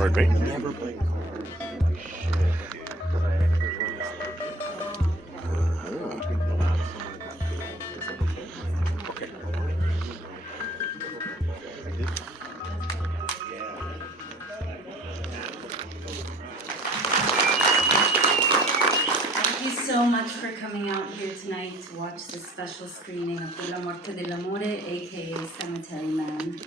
Pardon me? Never played cards. Okay. Thank you so much for coming out here tonight to watch this special screening of Dellamorte Dellamore, aka Cemetery Man.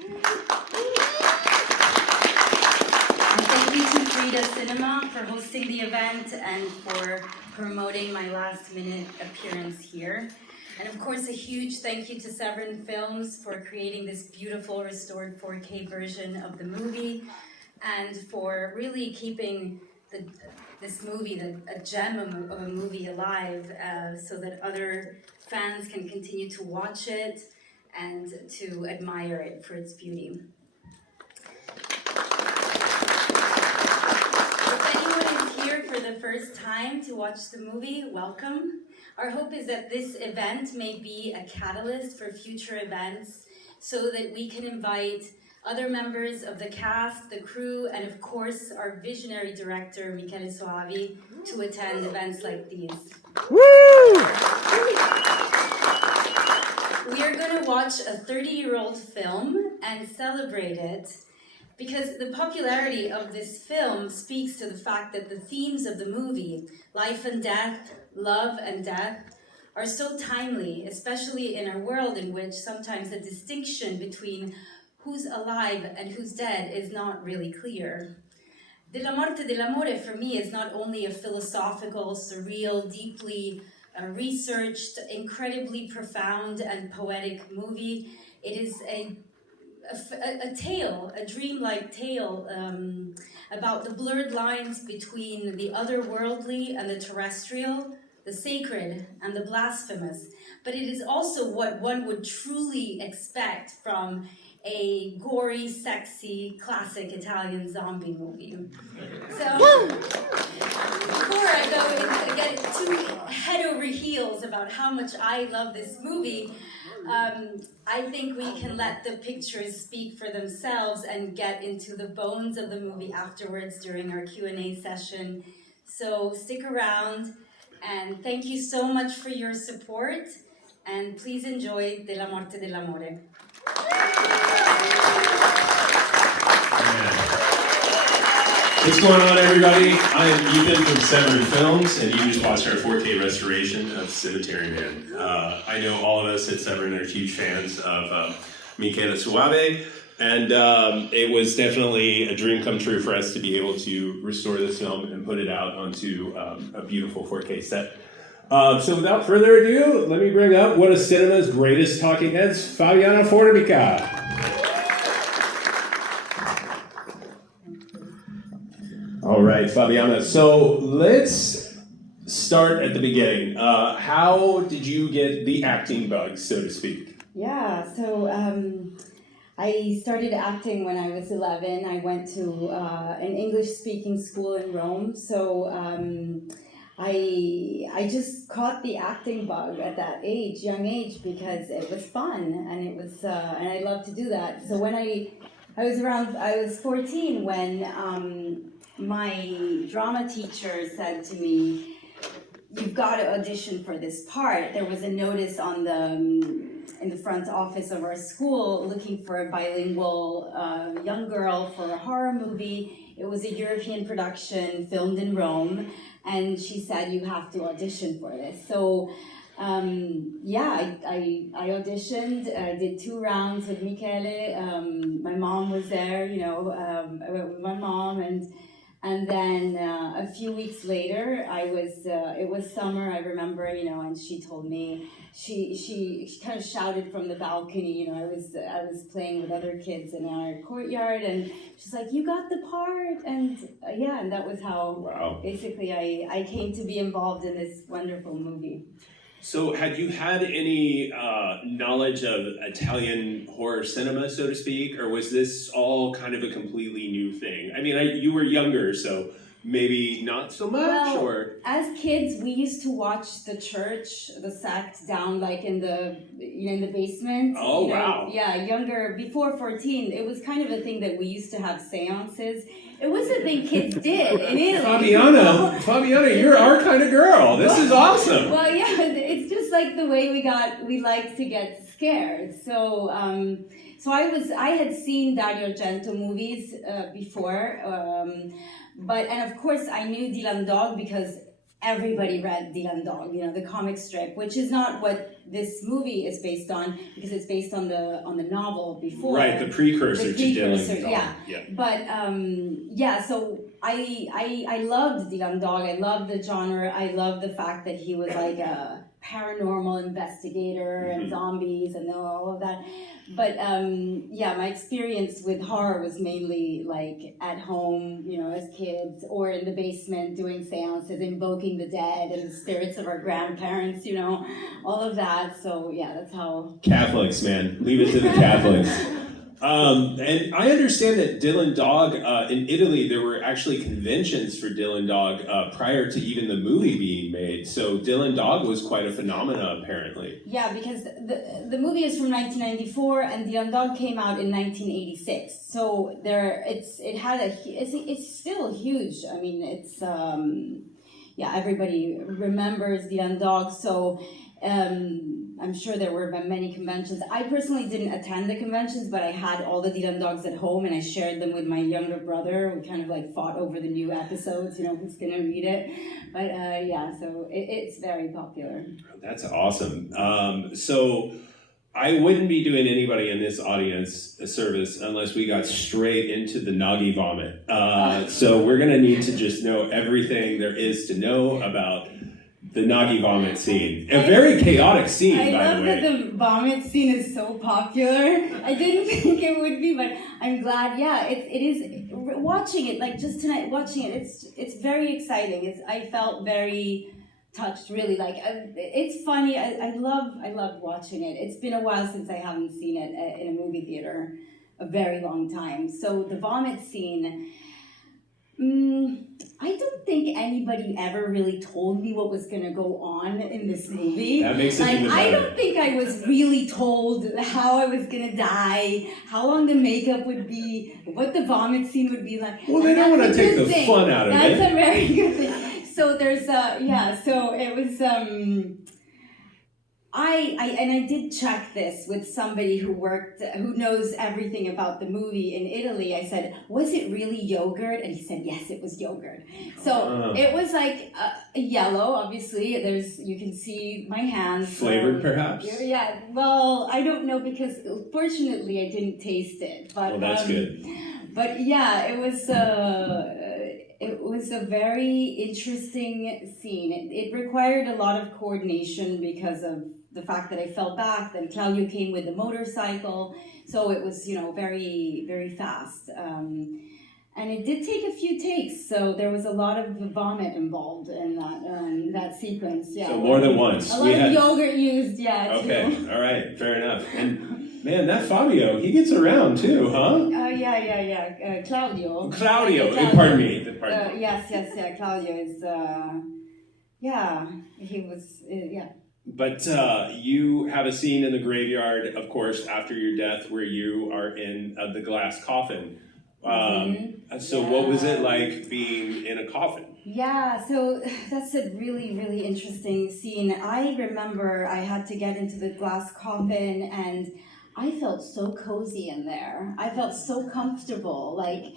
And thank you to Frida Cinema for hosting the event and for promoting my last-minute appearance here. And of course, a huge thank you to Severin Films for creating this beautiful restored 4K version of the movie and for really keeping this movie, a gem of a movie, alive so that other fans can continue to watch it and to admire it for its beauty. If anyone is here for the first time to watch the movie, welcome. Our hope is that this event may be a catalyst for future events so that we can invite other members of the cast, the crew, and of course our visionary director, Michele Soavi, to attend events like these. Woo! We are going to watch a 30-year-old film and celebrate it because the popularity of this film speaks to the fact that the themes of the movie, life and death, love and death, are so timely, especially in a world in which sometimes the distinction between who's alive and who's dead is not really clear. Dellamorte Dellamore for me is not only a philosophical, surreal, deeply researched, incredibly profound and poetic movie. It is a tale, a dreamlike tale about the blurred lines between the otherworldly and the terrestrial, the sacred and the blasphemous. But it is also what one would truly expect from a gory, sexy, classic Italian zombie movie. So, before I go and get too head over heels about how much I love this movie, I think we can let the pictures speak for themselves and get into the bones of the movie afterwards during our Q&A session. So stick around, and thank you so much for your support, and please enjoy Dellamorte Dellamore. What's going on, everybody? I am Ethan from Severin Films, and you just watched our 4K restoration of Cemetery Man. I know all of us at Severin are huge fans of Michele Soavi, and it was definitely a dream come true for us to be able to restore this film and put it out onto a beautiful 4K set. So without further ado, let me bring up one of cinema's greatest talking heads, Fabiana Formica. All right, Fabiana, so let's start at the beginning. How did you get the acting bug, so to speak? Yeah, so I started acting when I was 11. I went to an English-speaking school in Rome, so I just caught the acting bug at that age, young age, because it was fun and it was and I loved to do that. So when I was 14 when my drama teacher said to me, "You've got to audition for this part." There was a notice on in the front office of our school looking for a bilingual young girl for a horror movie. It was a European production filmed in Rome, and she said, "You have to audition for this." So yeah, I auditioned. I did 2 rounds with Michele. My mom was there, you know, I went with my mom, and then a few weeks later, it was summer, I remember, you know, and she told me, she kind of shouted from the balcony, you know, I was playing with other kids in our courtyard, and she's like, "You got the part," and yeah, and that was how basically I came to be involved in this wonderful movie. So had you had any knowledge of Italian horror cinema, so to speak, or was this all kind of a completely new thing? I mean, you were younger, so maybe not so much? Well, or as kids, we used to watch the church, the sect down like in the in the basement. Oh, wow. Yeah, younger, before 14, it was kind of a thing that we used to have seances. It was a thing kids did in Italy. Fabiana, you're our kind of girl. This is awesome. Well, yeah, it's just like the way we liked to get scared. So, so I had seen Dario Argento movies before, and of course I knew Dylan Dog because everybody read Dylan Dog, the comic strip, which is not what this movie is based on because it's based on the novel before. Right, the precursor to Dylan Dog. Yeah. But so I loved Dylan Dog. I loved the genre. I loved the fact that he was like a paranormal investigator and zombies and all of that. But my experience with horror was mainly like at home, as kids, or in the basement doing seances, invoking the dead and the spirits of our grandparents, all of that. So yeah, that's how. Catholics, man, leave it to the Catholics. And I understand that Dylan Dog, in Italy, there were actually conventions for Dylan Dog prior to even the movie being made. So Dylan Dog was quite a phenomenon, apparently. Yeah, because the movie is from 1994 and Dylan Dog came out in 1986. So it's still huge. I mean, it's everybody remembers Dylan Dog. So. I'm sure there were many conventions. I personally didn't attend the conventions, but I had all the Dylan Dogs at home and I shared them with my younger brother. We kind of like fought over the new episodes, who's going to read it. But so it's very popular. That's awesome. So I wouldn't be doing anybody in this audience a service unless we got straight into the Noggy Vomit. So we're going to need to just know everything there is to know about the Noggy Vomit scene. A very chaotic scene, by the way. I love that the vomit scene is so popular. I didn't think it would be, but I'm glad. Yeah, it is. Watching it, like just tonight, watching it, it's very exciting. I felt very touched, really. Like it's funny. I love watching it. It's been a while since I haven't seen it in a movie theater, a very long time. So the vomit scene. I don't think anybody ever really told me what was going to go on in this movie. That makes it even better. I don't think I was really told how I was going to die, how long the makeup would be, what the vomit scene would be like. Well, they don't want to take the fun out of it. That's a very good thing. So there's so it was I did check this with somebody who knows everything about the movie in Italy. I said, was it really yogurt? And he said, yes, it was yogurt. So it was like yellow, obviously. You can see my hands. Flavored, perhaps? Yeah, well, I don't know because fortunately I didn't taste it. But, well, that's good. But yeah, it was a very interesting scene. It required a lot of coordination because of the fact that I fell back, then Claudio came with the motorcycle, so it was, very, very fast. And it did take a few takes, so there was a lot of vomit involved in that sequence. Yeah. So more than once. A lot of yogurt used, yeah. Okay, too. all right, fair enough. And man, that Fabio, he gets around too, huh? Claudio. Pardon me. Yes, Claudio is, he was, But you have a scene in the graveyard, of course, after your death where you are in the glass coffin. So what was it like being in a coffin? Yeah, so that's a really, really interesting scene. I remember I had to get into the glass coffin and I felt so cozy in there. I felt so comfortable. Like,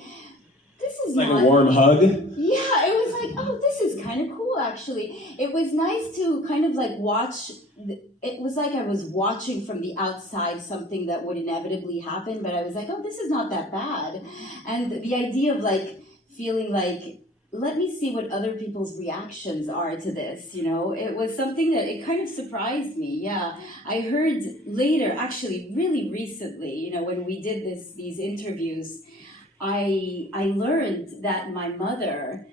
this is like a warm hug? Yeah, it was like, oh, this is kind of cool, actually. It was nice to kind of like watch. It was like I was watching from the outside something that would inevitably happen, but I was like, oh, this is not that bad. And the idea of like feeling like, let me see what other people's reactions are to this, it was something that it kind of surprised me. Yeah, I heard later, actually really recently, when we did these interviews, I learned that my mother,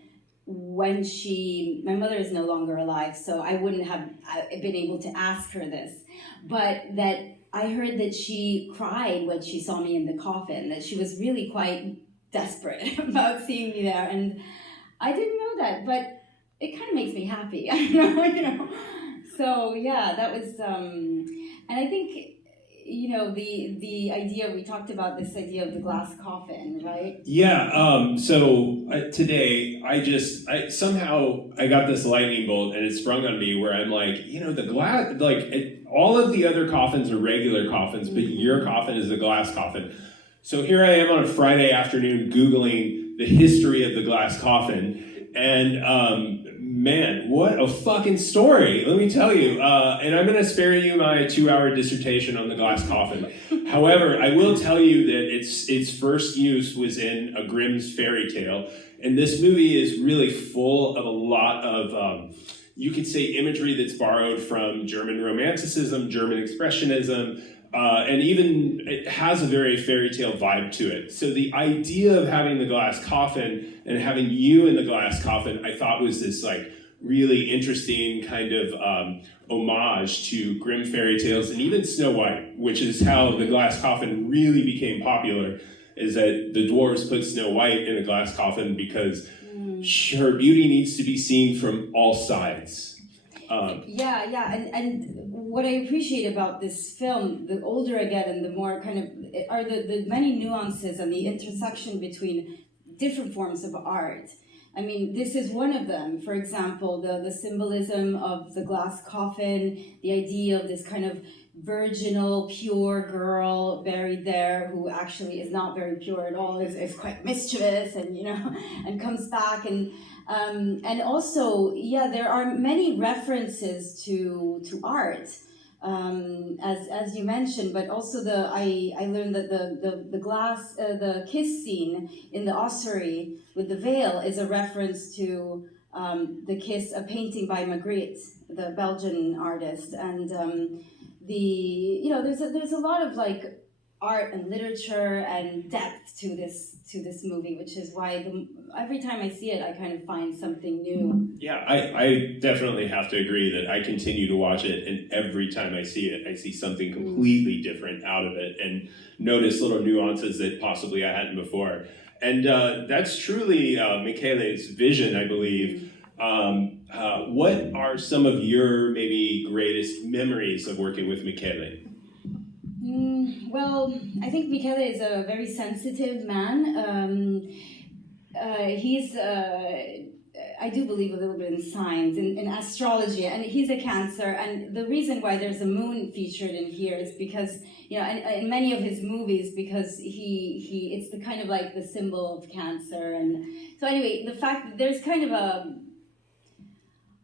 my mother is no longer alive, so I wouldn't have been able to ask her this, but that I heard that she cried when she saw me in the coffin, that she was really quite desperate about seeing me there. And I didn't know that, but it kind of makes me happy. I don't know, you know. So yeah, that was, and I think, you know, the idea, we talked about this idea of the glass coffin, right? Yeah, today I somehow I got this lightning bolt and it sprung on me where I'm like, you know, the glass, all of the other coffins are regular coffins, but your coffin is a glass coffin. So here I am on a Friday afternoon Googling the history of the glass coffin, and man, what a fucking story, let me tell you. And I'm gonna spare you my 2-hour dissertation on the glass coffin. However, I will tell you that its first use was in a Grimm's fairy tale, and this movie is really full of a lot of, you could say, imagery that's borrowed from German Romanticism, German Expressionism, and even it has a very fairy tale vibe to it. So the idea of having the glass coffin and having you in the glass coffin, I thought was this like really interesting kind of homage to Grimm fairy tales and even Snow White, which is how the glass coffin really became popular, is that the dwarves put Snow White in a glass coffin because her beauty needs to be seen from all sides. Yeah, and what I appreciate about this film, the older I get and the more kind of, are the many nuances and the intersection between different forms of art. I mean, this is one of them. For example, the symbolism of the glass coffin, the idea of this kind of virginal, pure girl buried there who actually is not very pure at all, is quite mischievous and, you know, and comes back. And also, yeah, there are many references to art, as you mentioned, but also I learned that the glass, the kiss scene in the ossuary with the veil is a reference to the kiss, a painting by Magritte, the Belgian artist, and you know, there's a lot of like art and literature and depth to this movie, which is why every time I see it, I kind of find something new. Yeah, I definitely have to agree that I continue to watch it, and every time I see it, I see something completely different out of it, and notice little nuances that possibly I hadn't before. And that's truly Michele's vision, I believe. What are some of your maybe greatest memories of working with Michele? Well, I think Michele is a very sensitive man. He's, I do believe a little bit in signs, in astrology, and he's a Cancer. And the reason why there's a moon featured in here is because, you know, in many of his movies, because it's the kind of like the symbol of Cancer. And so anyway, the fact that there's kind of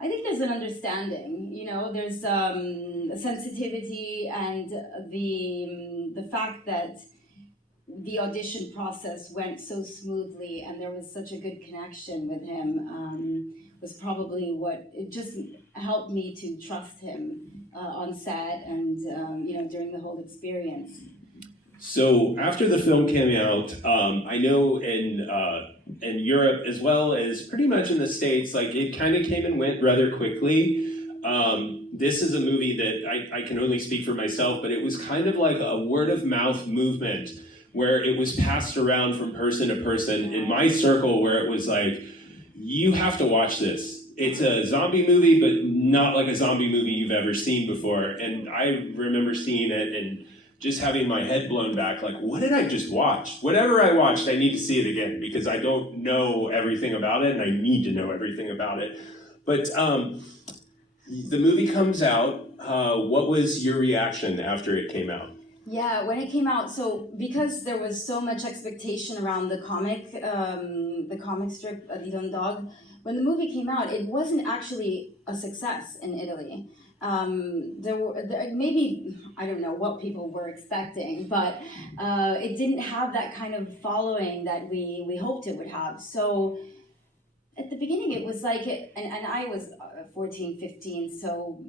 I think there's an understanding, you know, there's a sensitivity, and the fact that the audition process went so smoothly and there was such a good connection with him was probably what, it just helped me to trust him on set and, you know, during the whole experience. So after the film came out, I know in Europe as well as pretty much in the States, like it kind of came and went rather quickly. This is a movie that I can only speak for myself, but it was kind of like a word of mouth movement where it was passed around from person to person in my circle, where it was like, you have to watch this. It's a zombie movie, but not like a zombie movie you've ever seen before. And I remember seeing it and just having my head blown back, like, what did I just watch? Whatever I watched, I need to see it again because I don't know everything about it and I need to know everything about it. But the movie comes out. What was your reaction after it came out? Yeah, when it came out, so because there was so much expectation around the comic strip, Little Dog, when the movie came out, it wasn't actually a success in Italy. Maybe, I don't know what people were expecting, but it didn't have that kind of following that we hoped it would have. So at the beginning it was like, and I was 14, 15, so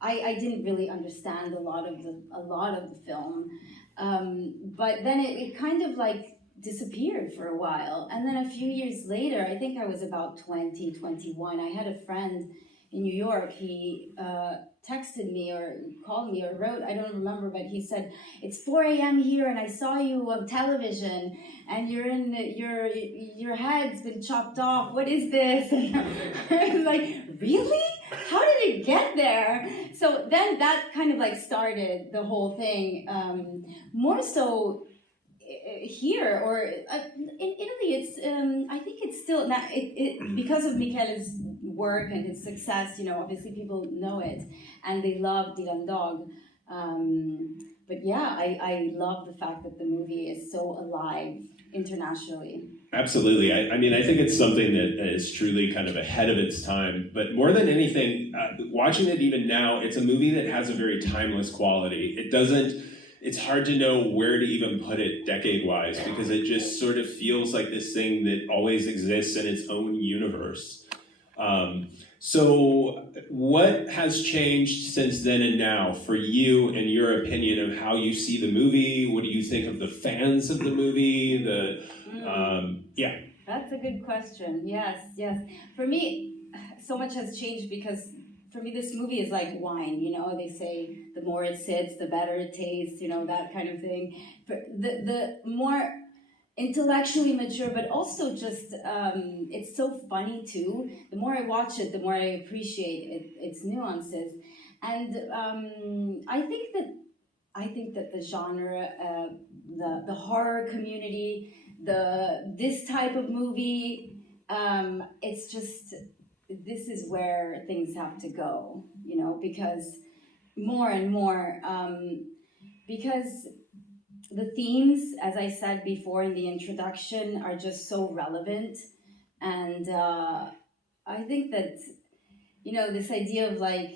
I didn't really understand a lot of the film. But then it kind of like disappeared for a while. And then a few years later, I think I was about 20, 21, I had a friend in New York. He texted me or called me or wrote, I don't remember, but he said, it's 4 a.m. here and I saw you on television and your head's been chopped off. What is this? And I was like, really? How did it get there? So then that kind of like started the whole thing. More so here or in Italy, it's I think it's still not because of Michele's work and his success. Obviously people know it and they love Dylan Dog. But yeah, I love the fact that the movie is so alive internationally. Absolutely. I mean, I think it's something that is truly kind of ahead of its time. But more than anything, watching it even now, it's a movie that has a very timeless quality. It's hard to know where to even put it decade-wise because it just sort of feels like this thing that always exists in its own universe. So what has changed since then and now for you and your opinion of how you see the movie? What do you think of the fans of the movie? Yeah. That's a good question. Yes. For me, so much has changed because for me, this movie is like wine, they say the more it sits, the better it tastes, that kind of thing. The more intellectually mature, but also just, it's so funny too. The more I watch it, the more I appreciate its nuances. And I think that the genre, the horror community, this type of movie, it's just, this is where things have to go, because more and more, because the themes, as I said before in the introduction, are just so relevant. And I think that, this idea of like,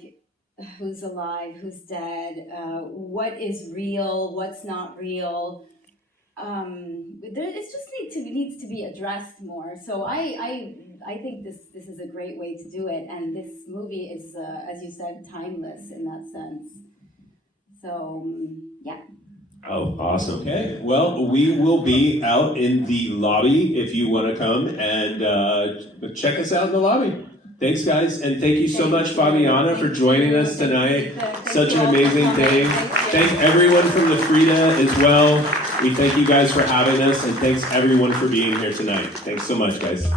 who's alive, who's dead, what is real, what's not real, it just needs to be addressed more. So I think this is a great way to do it, and this movie is, as you said, timeless in that sense. So yeah. Oh, awesome. Okay. Well, we will be out in the lobby if you want to come and check us out in the lobby. Thanks, guys, and thank you so much, Fabiana, for joining us tonight. Such an amazing thing. Thank everyone from the Frida as well. We thank you guys for having us, and thanks everyone for being here tonight. Thanks so much, guys.